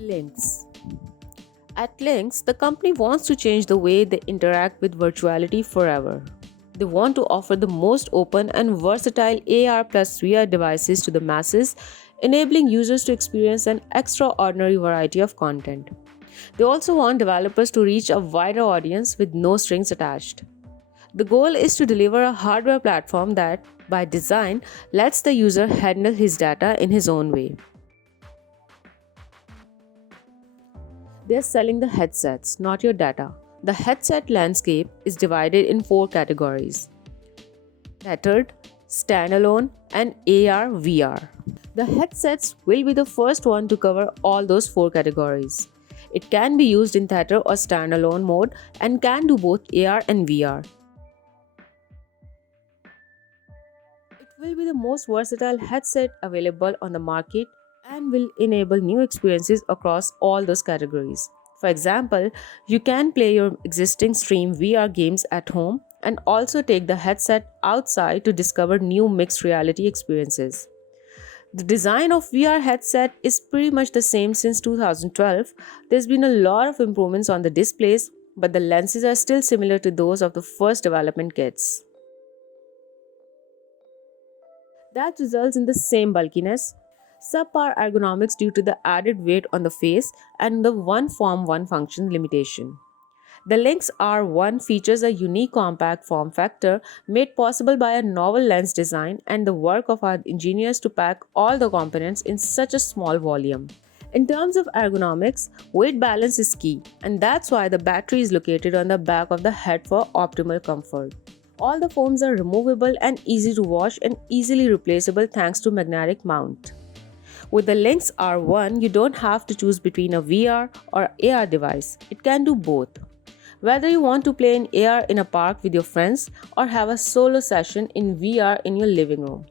Links. At Links, the company wants to change the way they interact with virtuality forever. They want to offer the most open and versatile AR plus VR devices to the masses, enabling users to experience an extraordinary variety of content. They also want developers to reach a wider audience with no strings attached. The goal is to deliver a hardware platform that, by design, lets the user handle his data in his own way. They are selling the headsets, not your data. The headset landscape is divided in four categories: tethered, standalone, and AR VR. The headsets will be the first one to cover all those four categories. It can be used in tether or standalone mode and can do both AR and VR. It will be the most versatile headset available on the market and will enable new experiences across all those categories. For example, you can play your existing Stream VR games at home and also take the headset outside to discover new mixed reality experiences. The design of VR headset is pretty much the same since 2012. There's been a lot of improvements on the displays, but the lenses are still similar to those of the first development kits. That results in the same bulkiness, subpar ergonomics due to the added weight on the face, and the one form, one function limitation. The Lynx R1 features a unique compact form factor made possible by a novel lens design and the work of our engineers to pack all the components in such a small volume. In terms of ergonomics, weight balance is key, and that's why the battery is located on the back of the head for optimal comfort. All the foams are removable and easy to wash and easily replaceable thanks to magnetic mount. With the Lynx R1, you don't have to choose between a VR or AR device. It can do both. Whether you want to play in AR in a park with your friends or have a solo session in VR in your living room,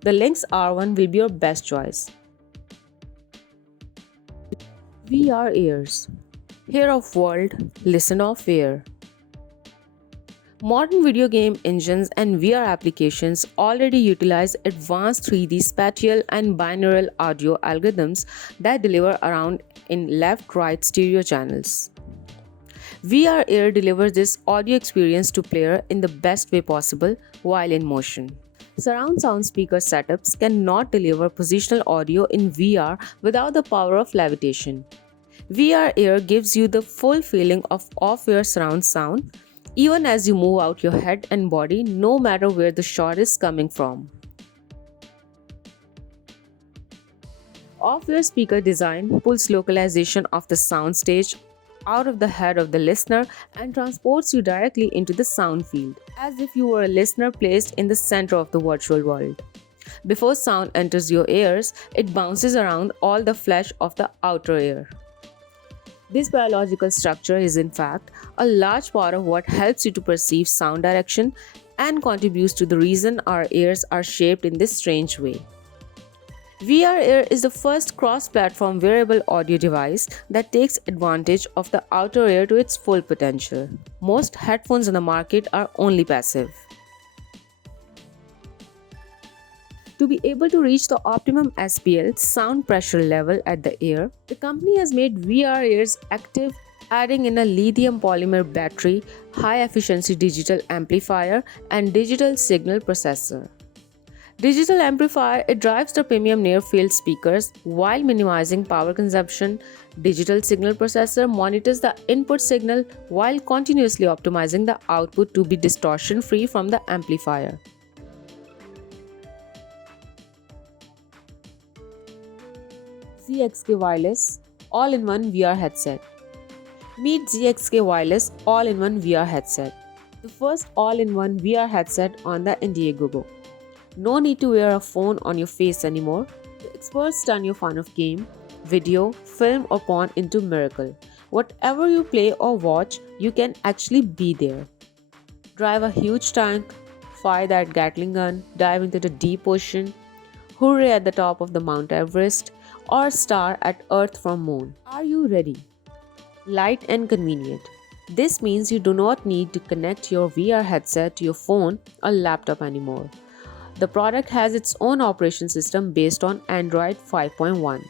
the Lynx R1 will be your best choice. VR ears. Hear of world, listen of ear. Modern video game engines and VR applications already utilize advanced 3D spatial and binaural audio algorithms that deliver around in left-right stereo channels. VR Air delivers this audio experience to player in the best way possible while in motion. Surround sound speaker setups cannot deliver positional audio in VR without the power of levitation. VR Air gives you the full feeling of off-ear surround sound even as you move out your head and body, no matter where the shot is coming from. Off-ear speaker design pulls localization of the soundstage out of the head of the listener and transports you directly into the sound field, as if you were a listener placed in the center of the virtual world. Before sound enters your ears, it bounces around all the flesh of the outer ear. This biological structure is, in fact, a large part of what helps you to perceive sound direction and contributes to the reason our ears are shaped in this strange way. VR Air is the first cross-platform wearable audio device that takes advantage of the outer ear to its full potential. Most headphones on the market are only passive. To be able to reach the optimum SPL sound pressure level at the ear, the company has made VR ears active, adding in a lithium polymer battery, high efficiency digital amplifier, and digital signal processor. Digital amplifier, it drives the premium near field speakers while minimizing power consumption. Digital signal processor monitors the input signal while continuously optimizing the output to be distortion free from the amplifier. ZXK Wireless All-in-One VR Headset. Meet ZXK Wireless All-in-One VR Headset, the first all-in-one VR headset on the Indiegogo. No need to wear a phone on your face anymore. The experts turn your fun of game, video, film or porn into miracle. Whatever you play or watch, you can actually be there. Drive a huge tank, fire that Gatling gun, dive into the deep ocean, hooray at the top of the Mount Everest, or star at Earth from Moon. Are you ready? Light and convenient. This means you do not need to connect your VR headset to your phone or laptop anymore. The product has its own operation system based on Android 5.1.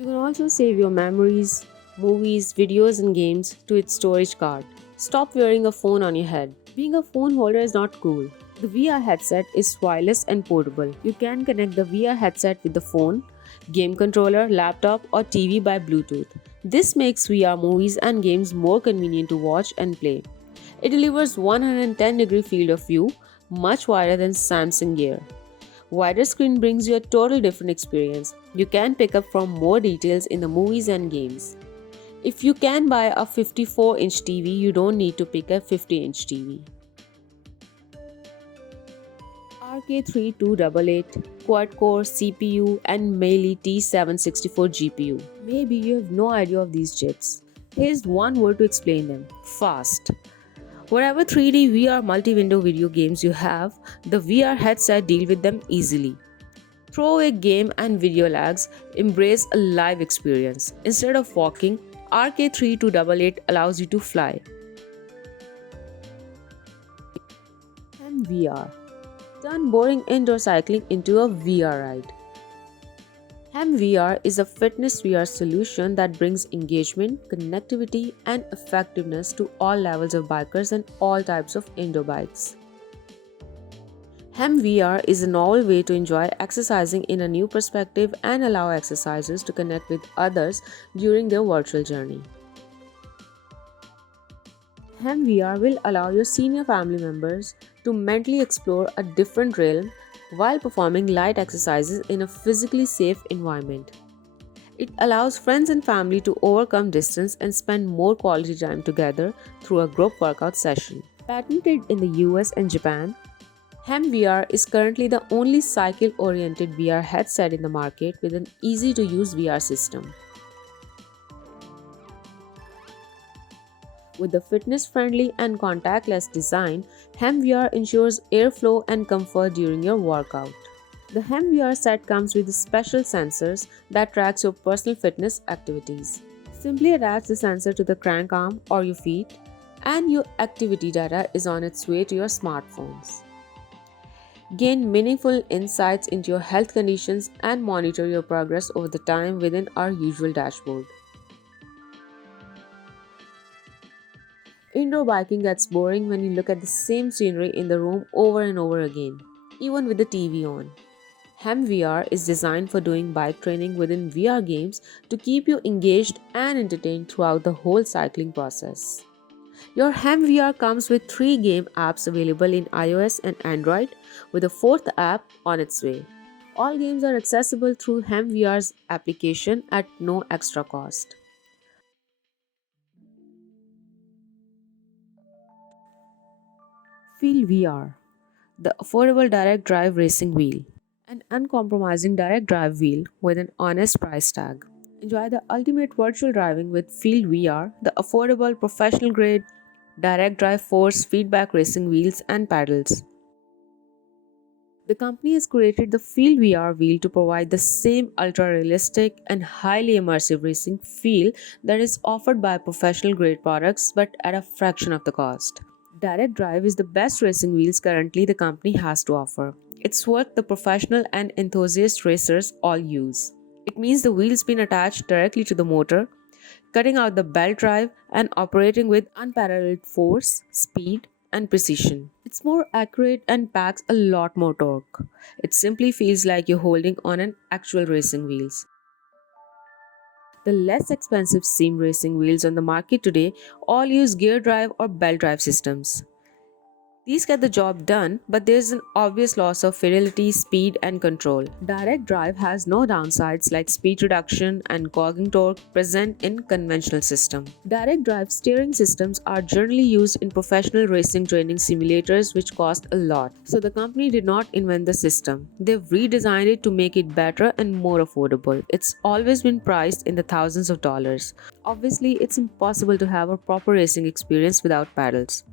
You can also save your memories, movies, videos, and games to its storage card. Stop wearing a phone on your head. Being a phone holder is not cool. The VR headset is wireless and portable. You can connect the VR headset with the phone, game controller, laptop, or TV by Bluetooth. This makes VR movies and games more convenient to watch and play. It delivers 110-degree field of view, much wider than Samsung Gear. Wider screen brings you a total different experience. You can pick up from more details in the movies and games. If you can buy a 54-inch TV, you don't need to pick a 50-inch TV. RK3288 quad-core CPU and Meili T764 GPU. Maybe you have no idea of these chips. Here's one word to explain them: fast. Whatever 3D VR multi-window video games you have, the VR headset deals with them easily. Throw away game and video lags, embrace a live experience. Instead of walking, RK3288 allows you to fly. HemVR. Turn boring indoor cycling into a VR ride. HemVR is a fitness VR solution that brings engagement, connectivity, and effectiveness to all levels of bikers and all types of indoor bikes. HemVR is a novel way to enjoy exercising in a new perspective and allow exercisers to connect with others during their virtual journey. HemVR will allow your senior family members to mentally explore a different realm while performing light exercises in a physically safe environment. It allows friends and family to overcome distance and spend more quality time together through a group workout session. Patented in the US and Japan, HemVR is currently the only cycle-oriented VR headset in the market with an easy-to-use VR system. With the fitness-friendly and contactless design, HemVR ensures airflow and comfort during your workout. The HemVR set comes with special sensors that tracks your personal fitness activities. Simply attach the sensor to the crank arm or your feet, and your activity data is on its way to your smartphones. Gain meaningful insights into your health conditions and monitor your progress over the time within our usual dashboard. Indoor biking gets boring when you look at the same scenery in the room over and over again, even with the TV on. HemVR is designed for doing bike training within VR games to keep you engaged and entertained throughout the whole cycling process. Your HemVR comes with 3 game apps available in iOS and Android, with a 4th app on its way. All games are accessible through HemVR's application at no extra cost. Feel VR, the affordable direct drive racing wheel. An uncompromising direct drive wheel with an honest price tag. Enjoy the ultimate virtual driving with Field VR, the affordable professional grade direct drive force feedback racing wheels and paddles. The company has created the Field VR wheel to provide the same ultra realistic and highly immersive racing feel that is offered by professional grade products but at a fraction of the cost. Direct Drive is the best racing wheels currently the company has to offer. It's what the professional and enthusiast racers all use. It means the wheels being attached directly to the motor, cutting out the belt drive and operating with unparalleled force, speed, and precision. It's more accurate and packs a lot more torque. It simply feels like you're holding on an actual racing wheels. The less expensive sim racing wheels on the market today all use gear drive or belt drive systems. These get the job done, but there's an obvious loss of fidelity, speed, and control. Direct drive has no downsides like speed reduction and cogging torque present in conventional system. Direct drive steering systems are generally used in professional racing training simulators which cost a lot. So the company did not invent the system. They've redesigned it to make it better and more affordable. It's always been priced in the thousands of dollars. Obviously, it's impossible to have a proper racing experience without paddles.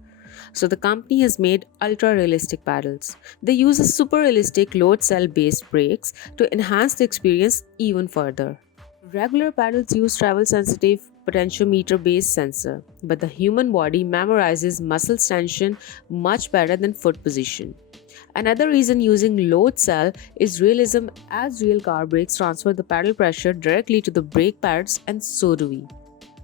So the company has made ultra-realistic paddles. They use a super realistic load cell based brakes to enhance the experience even further. Regular paddles use travel sensitive potentiometer based sensor, but the human body memorizes muscle tension much better than foot position. Another reason using load cell is realism, as real car brakes transfer the pedal pressure directly to the brake pads, and so do we.